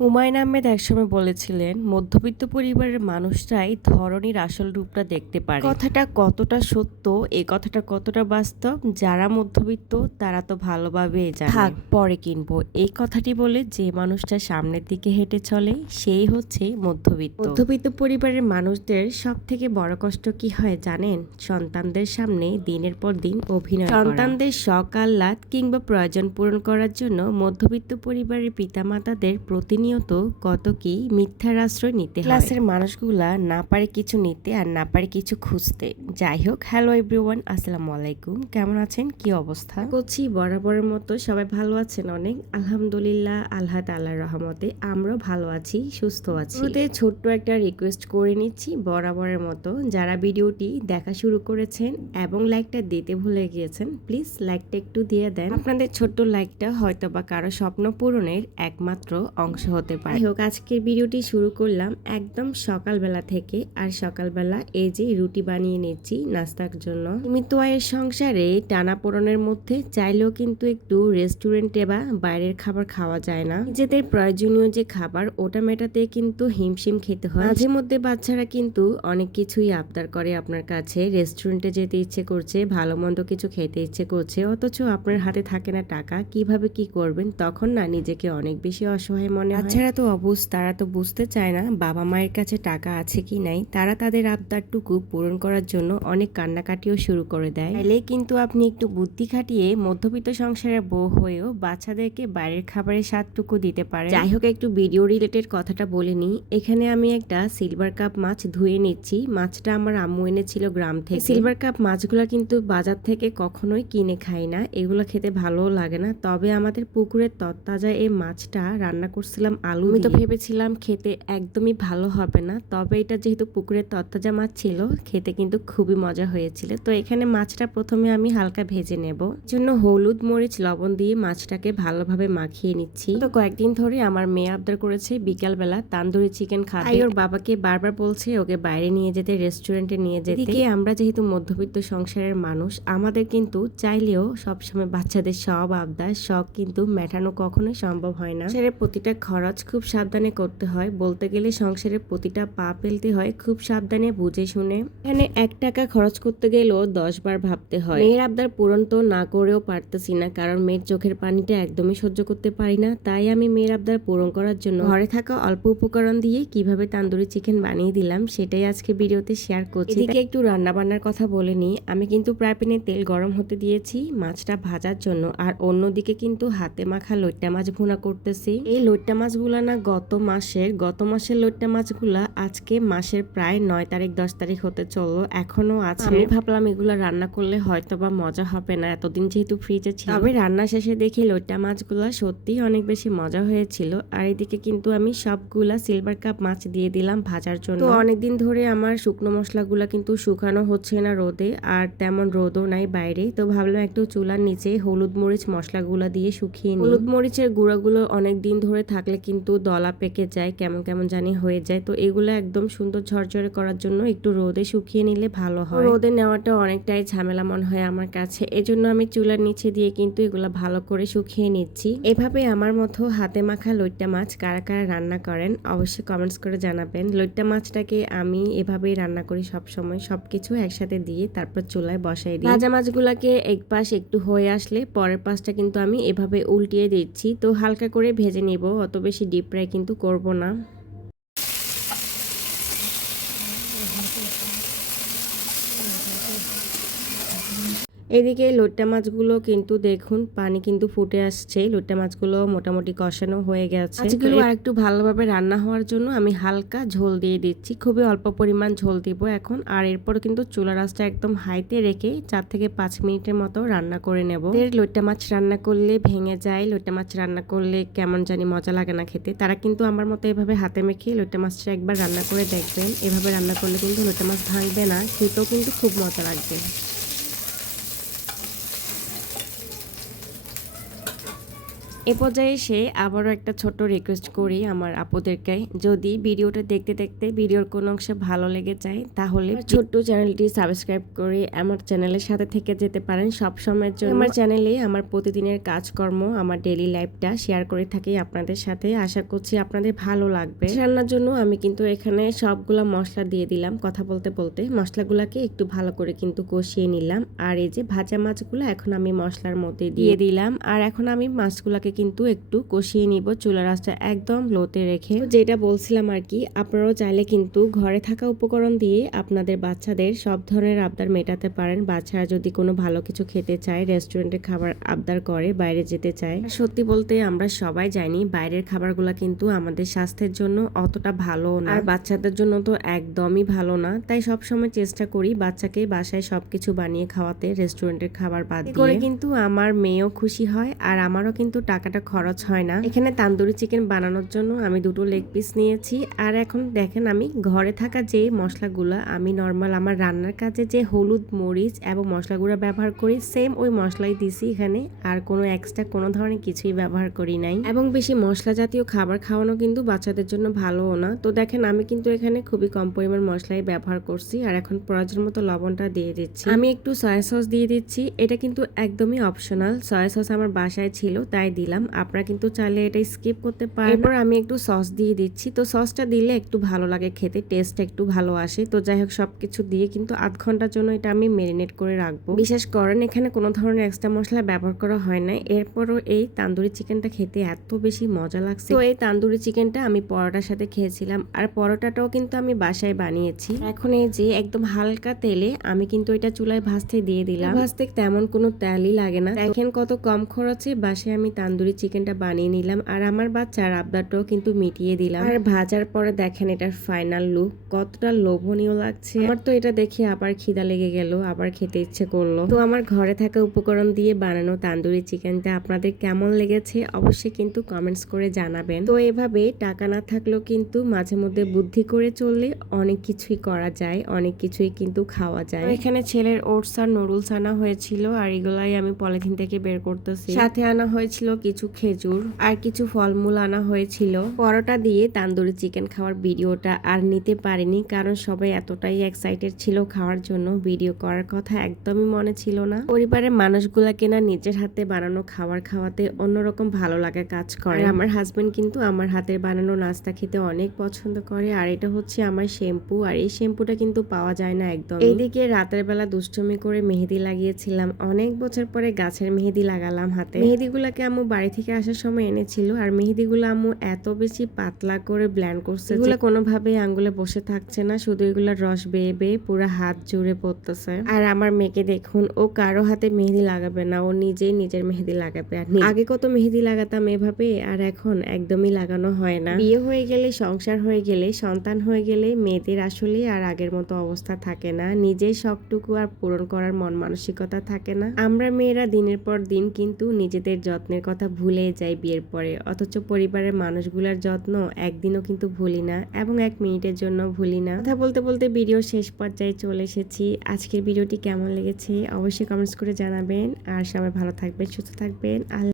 হুমায়ুন আহমেদ একসময় বলেছিলেন মধ্যবিত্ত পরিবারের মানুষরাই ধরনীর আসল রূপটা দেখতে পারে। কথাটা কতটা সত্য এই কথাটা কতটা বাস্তব যারা মধ্যবিত্ত তারা তো ভালোভাবে জানে। থাক পরে কিনবো। এই কথাটি বলে যে মানুষটা সামনের দিকে হেঁটে চলে সেই হচ্ছে মধ্যবিত্ত। মধ্যবিত্ত পরিবারের মানুষদের সব থেকে বড় কষ্ট কি হয় জানেন? সন্তানদের সামনে দিনের পর দিন অভিনয় সন্তানদের শখ আহ্লাদ কিংবা প্রয়োজন পূরণ করার জন্য মধ্যবিত্ত পরিবারের পিতামাতাদের প্রতিনিয়ত কত কি মিথ্যার আশ্রয় নিতে ক্লাসের মানুষগুলা না পারে কিছু নিতে আর না পারে কিছু খুঁজতে। যাই হোক হ্যালো এভরিওয়ান আসসালামু আলাইকুম। কেমন আছেন? কি অবস্থা? করছি বরাবরের মতো সবাই ভালো আছেন অনেক। আলহামদুলিল্লাহ আল্লাহ তাআলার রহমতে আমরাও ভালো আছি সুস্থ আছি। ছোট্ট একটা রিকোয়েস্ট করে নিচ্ছি বরাবরের মতো। যারা ভিডিওটি দেখা শুরু করেছেন এবং লাইকটা দিতে ভুলে গিয়েছেন প্লিজ লাইকটা একটু দিয়ে দেন। আপনাদের ছোট্ট লাইকটা হয়তো বা কারও স্বপ্ন পূরণের একমাত্র অংশ হতে পারে। হোক, আজকের ভিডিওটি শুরু করলাম একদম সকালবেলা থেকে। আর সকালবেলা এই যে রুটি বানিয়ে নিচ্ছি নাস্তার জন্য। সীমিত আয়ের সংসারে টানা পোড়নের মধ্যে চাইলেও কিন্তু একটু রেস্টুরেন্টে বা বাইরের খাবার খাওয়া যায় না। নিজেদের প্রয়োজনীয় যে খাবার, ওটা মেটাতে কিন্তু হিমশিম খেতে হয়। মাঝে মধ্যে বাচ্চারা কিন্তু অনেক কিছুই আবদার করে আপনার কাছে। রেস্টুরেন্টে যেতে ইচ্ছে করছে, ভালো মন্দ কিছু খেতে ইচ্ছে করছে। অথচ আপনার হাতে থাকে না টাকা, কীভাবে কি করবেন? তখন না নিজেকে অনেক বেশি অসহায় মনে হয়। বাচ্চারা তো অবুঝ তারা তো বুঝতে চায় না বাবা মায়ের কাছে টাকা আছে কি নাই। তারা তাদের আবদারটুকু পূরণ করার জন্য অনেক কান্নাকাটিও শুরু করে দেয়। তাইলে কিন্তু আপনি একটু বুদ্ধি খাটিয়ে মধ্যবিত্ত সংসারের বউ হয়েও বাচ্চাদেরকে বাইরের খাবারের স্বাদটুকু দিতে পারে যাই হোক একটু ভিডিও রিলেটেড কথাটা বলে নিই। এখানে আমি একটা সিলভার কাপ মাছ ধুয়ে নিচ্ছি। মাছটা আমার আম্মু এনেছিল গ্রাম থেকে। সিলভার কাপ মাছগুলো কিন্তু বাজার থেকে কখনোই কিনে খাই না। এগুলো খেতে ভালোও লাগে না। তবে আমাদের পুকুরের তত্তাজা এই মাছটা রান্না করছিলাম আলু আমি তো ভেবেছিলাম খেতে একদমই ভালো হবে না তবে এটা যেহেতু পুকুরের তত্তাজা মাছ ছিল খেতে কিন্তু খুবই মজা হয়েছিল। তো এখানে মাছটা প্রথমে আমি হালকা ভেজে নেব। জন্য হলুদ মরিচ লবণ দিয়ে মাছটাকে ভালোভাবে মাখিয়ে নিচ্ছি। তো কয়েকদিন ধরে আমার মেয়ে আবদার করেছে বিকালবেলা তান্দুরি চিকেন খাবে। ওর বাবাকে বারবার বলছে ওকে বাইরে নিয়ে যেতে রেস্টুরেন্টে নিয়ে যেতে। এদিকে আমরা যেহেতু মধ্যবিত্ত সংসারের মানুষ আমাদের কিন্তু চাইলেও সবসময় বাচ্চাদের সব আবদার শখ কিন্তু মেটানো কখনোই সম্ভব হয় না। সংসারের প্রতিটা খরচ খুব সাবধানে করতে হয়। বলতে গেলে সংসারের প্রতিটা পা ফেলতে হয়, খুব সাবধানে বুঝে শুনে। এখানে এক টাকা খরচ করতে গেলেও দশ বার ভাবতে হয়। মেয়ের আবদার পূরণ তো না করেও পারতেছি না, কারণ মেয়ের চোখের পানিটা একদমই সহ্য করতে পারি না। তাই আমি মেয়ের আবদার পূরণ করার জন্য ঘরে থাকা অল্প উপকরণ দিয়ে কীভাবে তান্দুরি চিকেন বানিয়ে দিলাম, সেটাই আজকে ভিডিওতে শেয়ার করছি। এদিকে একটু রান্না বান্নার কথা বলে নিই। আমি কিন্তু প্রায় প্যানে তেল গরম হতে দিয়েছি মাছটা ভাজার জন্য, আর অন্যদিকে কিন্তু হাতে মাখা লইট্টা মাছ ভুনা করতেছি। এই লইট্টা মাছগুলা না গত মাসের গত মাসের লইট্টা মাছগুলা আজকে মাসের প্রায় নয় তারিখ দশ তারিখ হতে চলল। এখনও আছে। আমি ভাবলাম এগুলো রান্না করলে হয়তো বা মজা হবে না। এতদিন যেহেতু ফ্রিজে ছিল তবে রান্না শেষে দেখি লইট্টা মাছগুলা সত্যি অনেক বেশি মজা হয়েছিল। আর এদিকে কিন্তু আমি সবগুলা সিলভার কাপ মাছ দিয়ে দিলাম ভাজার জন্য। তো অনেকদিন ধরে আমার শুকনো মশলাগুলা কিন্তু শুকানো হচ্ছে না রোদে আর তেমন রোদও নাই বাইরে। তো ভাবলাম একটু চুলার নিচে হলুদ মরিচ মশলাগুলা দিয়ে শুকিয়ে নিই। হলুদ মরিচের গুঁড়াগুলো অনেক দিন ধরে থাকলে কিন্তু দলা পেকে যায়, কেমন কেমন জানি হয়ে যায়। তো এগুলো একদম সুন্দর ঝরঝরে করার জন্য একটু রোদে শুকিয়ে নিলে ভালো হয়। রোদে নেওয়াটা অনেকটাই ঝামেলা মনে হয় আমার কাছে। এজন্য আমি চুলার নিচে দিয়ে কিন্তু এগুলো ভালো করে শুকিয়ে নিচ্ছি। এভাবে আমার মতো হাতে মাখা লইট্টা মাছ কারা কারা রান্না করেন অবশ্যই কমেন্টস করে জানাবেন। লইট্টা মাছটাকে আমি এভাবেই রান্না করি সব সময় সবকিছু একসাথে দিয়ে তারপর চুলায় বসাই দিই। ভাজা মাছগুলাকে এক পাশ একটু হয়ে আসলে পরের পাশটা কিন্তু আমি এভাবে উল্টিয়ে দিচ্ছি। তো হালকা করে ভেজে নিব, অত বেশি ডিপ ফ্রাই কিন্তু করব না। এদিকে লোট্টা মাছগুলো কিন্তু দেখুন পানি কিন্তু ফুটে আসছে। লোট্টা মাছগুলো মোটামুটি কষানো হয়ে গেছে। মাছগুলো আর একটু ভালোভাবে রান্না হওয়ার জন্য আমি হালকা ঝোল দিয়ে দিচ্ছি। খুবই অল্প পরিমাণ ঝোল দিব এখন। আর এরপর কিন্তু চুলা রাসটা একদম হাইতে রেখে চার থেকে পাঁচ মিনিটের মতো রান্না করে নেব। এর লোট্টা মাছ রান্না করলে ভেঙে যায়। লোট্টা মাছ রান্না করলে কেমন জানি মজা লাগে না খেতে। তারা কিন্তু আমার মতো এভাবে হাতে মেখে লোট্টা মাছটা একবার রান্না করে দেখবেন। এভাবে রান্না করলে কিন্তু লোট্টা মাছ ভাঙবে না খেতেও কিন্তু খুব মজা লাগবে। এ পর্যায়ে এসে আবারও একটা ছোট্ট রিকোয়েস্ট করি আমার আপুদেরকে। যদি ভিডিওটা দেখতে দেখতে ভিডিওর কোনো অংশে ভালো লেগে যায় তাহলে ছোট্ট চ্যানেলটি সাবস্ক্রাইব করে আমার চ্যানেলের সাথে থেকে যেতে পারেন। সব সময়ের জন্য আমার চ্যানেলে আমার প্রতিদিনের কাজকর্ম আমার ডেলি লাইফটা শেয়ার করে থাকি আপনাদের সাথে। আশা করছি আপনাদের ভালো লাগবে। রান্নার জন্য আমি কিন্তু এখানে সবগুলা মশলা দিয়ে দিলাম কথা বলতে বলতে। মশলাগুলাকে একটু ভালো করে কিন্তু কষিয়ে নিলাম। আর এই যে ভাজা মাছগুলো এখন আমি মশলার মধ্যে দিয়ে দিলাম। আর এখন আমি মাছগুলাকে কিন্তু একটু কষিয়ে নিব চুলা রাসটা একদম লোতে রেখে। যেটা বলছিলাম আর কি আপনারাও চাইলে কিন্তু ঘরে থাকা উপকরণ দিয়ে আপনাদের বাচ্চাদের সব ধরনের আবদার মেটাতে পারেন। বাচ্চারা যদি কোনো ভালো কিছু খেতে চায় রেস্টুরেন্টের খাবার আবদার করে বাইরে যেতে চায়। সত্যি বলতে আমরা সবাই জানি বাইরের খাবারগুলো কিন্তু আমাদের স্বাস্থ্যের জন্য অতটা ভালো না। আর বাচ্চাদের জন্য তো একদমই ভালো না। তাই সব সময় চেষ্টা করি বাচ্চাকে বাসায় সবকিছু বানিয়ে খাওয়াতে রেস্টুরেন্টের খাবার বাদ দিয়ে করে কিন্তু আমার মেয়েও খুশি হয় আর আমারও কিন্তু টাকাটা খরচ হয় না। এখানে তান্দুরি চিকেন বানানোর জন্য আমি দুটো লেগ পিস নিয়েছি। আর এখন দেখেন আমি ঘরে থাকা যে মশলাগুলো, আমি নর্মাল আমার রান্নার কাজে যে হলুদ, মরিচ এবং মশলাগুলো ব্যবহার করি সেম ওই মশলাই দিছি এখানে। আর কোনো এক্সট্রা কোনো ধরনের কিছুই ব্যবহার করি নাই। এবং বেশি মশলা জাতীয় খাবার খাওয়ানো কিন্তু বাচ্চাদের জন্য ভালোও না। তো দেখেন আমি কিন্তু এখানে খুবই কম পরিমাণ মশলাই ব্যবহার করছি। আর এখন প্রয়োজন মতো লবণটা দিয়ে দিচ্ছি। আমি একটু সয়া সস দিয়ে দিচ্ছি। এটা কিন্তু একদমই অপশনাল সয়া সস আমার বাসায় ছিল, তাই দিলাম। আপনারা কিন্তু চাইলে এটা স্কিপ করতে পারেন এরপর আমি একটু সস দিয়ে দিচ্ছি। তো সসটা দিলে একটু ভালো লাগে খেতে টেস্ট একটু ভালো আসে। তো যাই হোক, সবকিছু দিয়ে কিন্তু আধ ঘণ্টার জন্য এটা আমি মেরিনেট করে রাখব। বিশেষ করেন, এখানে কোনো ধরনের এক্সট্রা মশলা ব্যবহার করা হয় না এরপরও এই তান্দুরি চিকেনটা খেতে এত বেশি মজা লাগছে। তো এই তান্দুরি চিকেনটা আমি পরোটার সাথে খেয়েছিলাম। আর পরোটাটাও কিন্তু আমি বাসায় বানিয়েছি। এখন এই যে একদম হালকা তেলে আমি কিন্তু এটা চুলায় ভাজতে দিয়ে দিলাম। ভাজতে তেমন কোনো তেলই লাগে না। দেখেন কত কম খরচে বাসায় আমি তান্দুরি চিকেনটা বানিয়ে নিলাম। আর আমার বাচ্চার আবদারটাও কিন্তু মিটিয়ে দিলাম। আর ভাজার পরে দেখেন এটার ফাইনাল লুক কতটা লোভনীয় লাগছে। আমার তো এটা দেখে আবার খিদা লেগে গেল, আবার খেতে ইচ্ছে করল। তো আমার ঘরে থাকা উপকরণ দিয়ে বানানো তান্দুরি চিকেনটা আপনাদের কেমন লেগেছে অবশ্যই কিন্তু কমেন্টস করে জানাবেন। তো এভাবে টাকা না থাকলেও কিন্তু মাঝে মধ্যে বুদ্ধি করে চললে অনেক কিছুই করা যায়, অনেক কিছুই কিন্তু খাওয়া যায়। এখানে ছেলের ওটস আর নুডলস আনা হয়েছিল, আর এগুলাই আমি পলিথিন থেকে বের করতেছি। সাথে আনা হয়েছিল কিছু খেজুর আর কিছু ফলমূল আনা হয়েছিল। পরোটা দিয়ে তান্দুরি চিকেন খাওয়ার ভিডিওটা আর নিতে পারিনি কারণ সবাই এতটাই এক্সাইটেড ছিল খাওয়ার জন্য। ভিডিও করার কথা একদমই মনে ছিল না। পরিবারের মানুষগুলাকে না নিজের হাতে বানানো খাবার খাওয়াতে অন্যরকম ভালো লাগা কাজ করে। আমার হাজবেন্ড কিন্তু আমার হাতের বানানো নাস্তা খেতে অনেক পছন্দ করে। আর এটা হচ্ছে আমার শ্যাম্পু। আর এই শ্যাম্পুটা কিন্তু পাওয়া যায় না একদম এইদিকে রাতের বেলা দুষ্টুমি করে মেহেদি লাগিয়েছিলাম। অনেক বছর পরে গাছের মেহেদি লাগালাম হাতে। মেহেদি মেহেদিগুলাকে আম্মু বাড়ি থেকে আসার সময় এনেছিল। আর মেহেদিগুলো আম্মু এত বেশি পাতলা করে ব্ল্যান্ড করছে এগুলো কোনোভাবেই আঙ্গুলে বসে থাকছে না। শুধু এগুলোর রস বেয়ে বেয়ে পুরো হাত জুড়ে পড়তেছে। আর আমার মেয়েকে দেখুন ও কারও হাতে মেহেদি লাগাবে না। ও নিজেই নিজের মেহেদি লাগাবে। আর আগে কত মেহেদি লাগাতাম এভাবে আর এখন একদমই লাগানো হয় না। বিয়ে হয়ে গেলে সংসার হয়ে গেলে সন্তান হয়ে গেলে মেয়েদের আসলে আর আগের মতো অবস্থা থাকে না। নিজের শখটুকু আর পূরণ করার মন মানসিকতা থাকে না। আমরা মেয়েরা দিনের পর দিন কিন্তু নিজেদের যত্নের কথা ভুলে যাই বিয়ের পরে। অথচ পরিবারের মানুষগুলোর যত্ন একদিনও কিন্তু ভুলি না এবং এক মিনিটের জন্য ভুলি না। কথা বলতে বলতে ভিডিও শেষ পর্যায়ে চলে এসেছি। আজকের ভিডিওটি কেমন লেগেছে অবশ্যই কমেন্টস করে জানাবেন। আর সবাই ভালো থাকবেন, সুস্থ থাকবেন। আল্লাহ